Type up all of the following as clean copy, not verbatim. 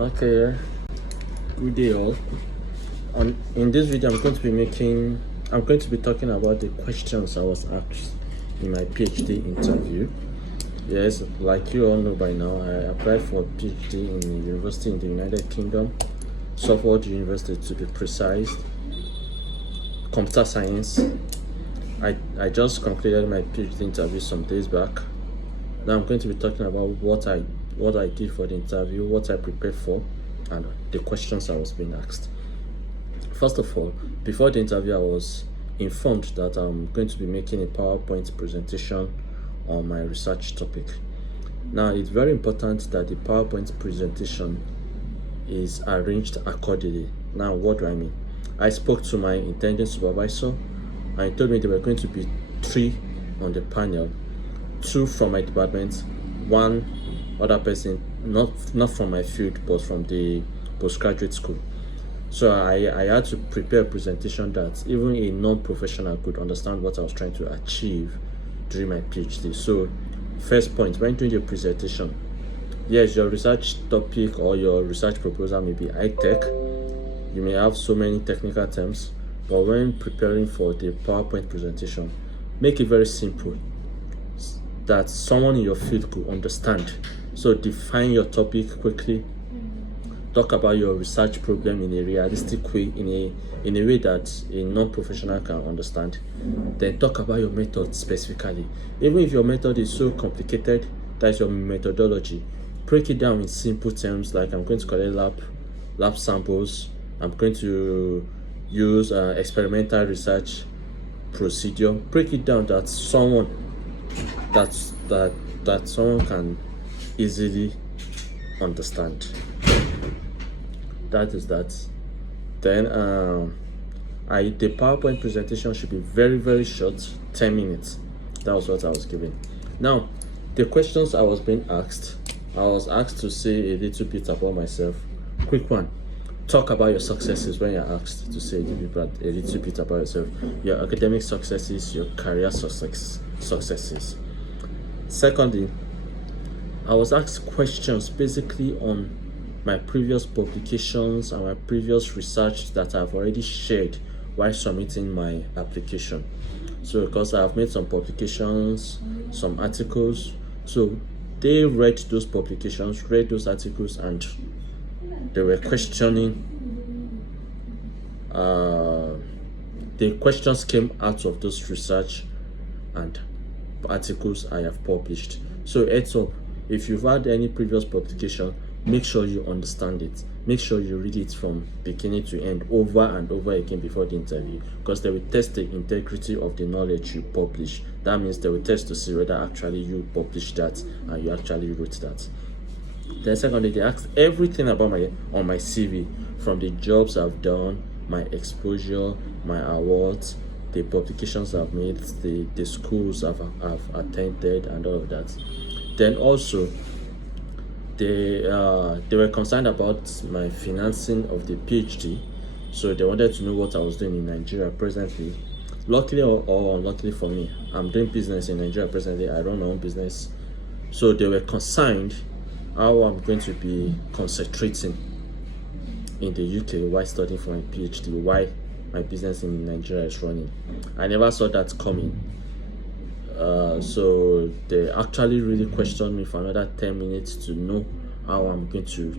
Okay, good day all. In this video, I'm going to be talking about the questions I was asked in my PhD interview. Yes, like you all know by now, I applied for PhD in a university in the United Kingdom, Salford University to be precise, computer science. I just concluded my PhD interview some days back. Now I'm going to be talking about what I did for the interview, what I prepared for, and the questions I was being asked. First of all, before the interview, I was informed that I'm going to be making a PowerPoint presentation on my research topic. Now, it's very important that the PowerPoint presentation is arranged accordingly. Now, what do I mean? I spoke to my intending supervisor, and he told me there were going to be 3 on the panel, 2 from my department, 1 other person, not from my field, but from the postgraduate school. So I had to prepare a presentation that even a non-professional could understand what I was trying to achieve during my PhD. So first point, when doing the presentation, yes, your research topic or your research proposal may be high-tech. You may have so many technical terms, but when preparing for the PowerPoint presentation, make it very simple that someone in your field could understand. So define your topic quickly. Talk about your research problem in a realistic way, in a way that a non-professional can understand. Then talk about your method specifically. Even if your method is so complicated, that's your methodology. Break it down in simple terms, like I'm going to collect lab samples. I'm going to use experimental research procedure. Break it down that someone can easily understand. That is that. Then the PowerPoint presentation should be very, very short, 10 minutes. That was what I was given. Now, the questions I was being asked, I was asked to say a little bit about myself. Quick one. Talk about your successes when you're asked to say a little bit about yourself. Your academic successes, your career successes. Secondly, I was asked questions basically on my previous publications and my previous research that I've already shared while submitting my application. So because I've made some publications, some articles, so they read those publications, read those articles, and they were questioning. The questions came out of those research and articles I have published. So heads up, if you've had any previous publication, make sure you understand it. Make sure you read it from beginning to end over and over again before the interview, because they will test the integrity of the knowledge you publish. That means they will test to see whether actually you published that and you actually wrote that. Then secondly, they asked everything about on my CV, from the jobs I've done, my exposure, my awards, the publications I've made, the schools I've attended, and all of that. Then also, they were concerned about my financing of the PhD, so they wanted to know what I was doing in Nigeria presently. Luckily or unluckily for me, I'm doing business in Nigeria presently. I run my own business, so they were concerned how I'm going to be concentrating in the UK while studying for my PhD, while my business in Nigeria is running. I never saw that coming. So they actually really questioned me for another 10 minutes to know how I'm going to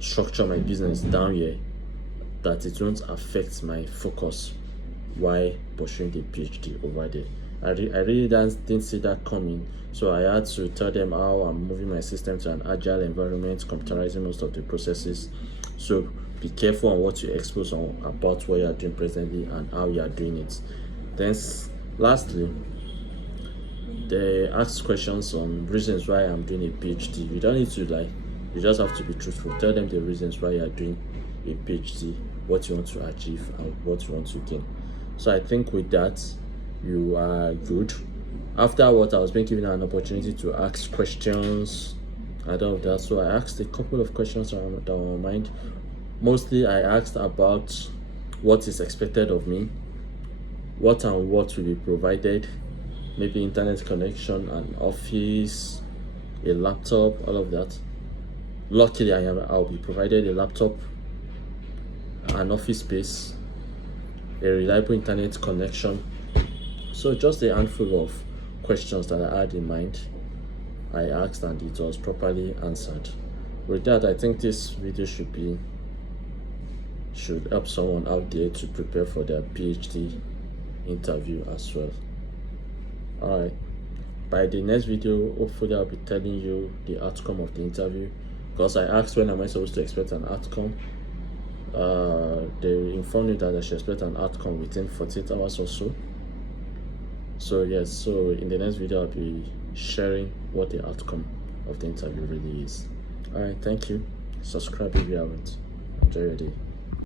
structure my business down here, that it won't affect my focus while pursuing the PhD over there. I really didn't see that coming, so I had to tell them how I'm moving my system to an agile environment, computerizing most of the processes. So be careful on what you expose on about what you are doing presently and how you are doing it. Then lastly, they ask questions on reasons why I'm doing a PhD. You don't need to lie, you just have to be truthful. Tell them the reasons why you are doing a PhD, what you want to achieve, and what you want to gain. So I think with that, you are good. After what, I was being given an opportunity to ask questions and all of that. So I asked a couple of questions that were on my mind. Mostly I asked about what is expected of me, what and what will be provided, maybe internet connection, an office, a laptop, all of that. Luckily, I'll be provided a laptop, an office space, a reliable internet connection. So just a handful of questions that I had in mind, I asked and it was properly answered. With that, I think this video should help someone out there to prepare for their PhD interview as well. Alright, by the next video, hopefully I'll be telling you the outcome of the interview, because I asked when am I supposed to expect an outcome. They informed me that I should expect an outcome within 48 hours or so. So yes, so in the next video I'll be sharing what the outcome of the interview really is. Alright, thank you. Subscribe if you haven't. Enjoy your day.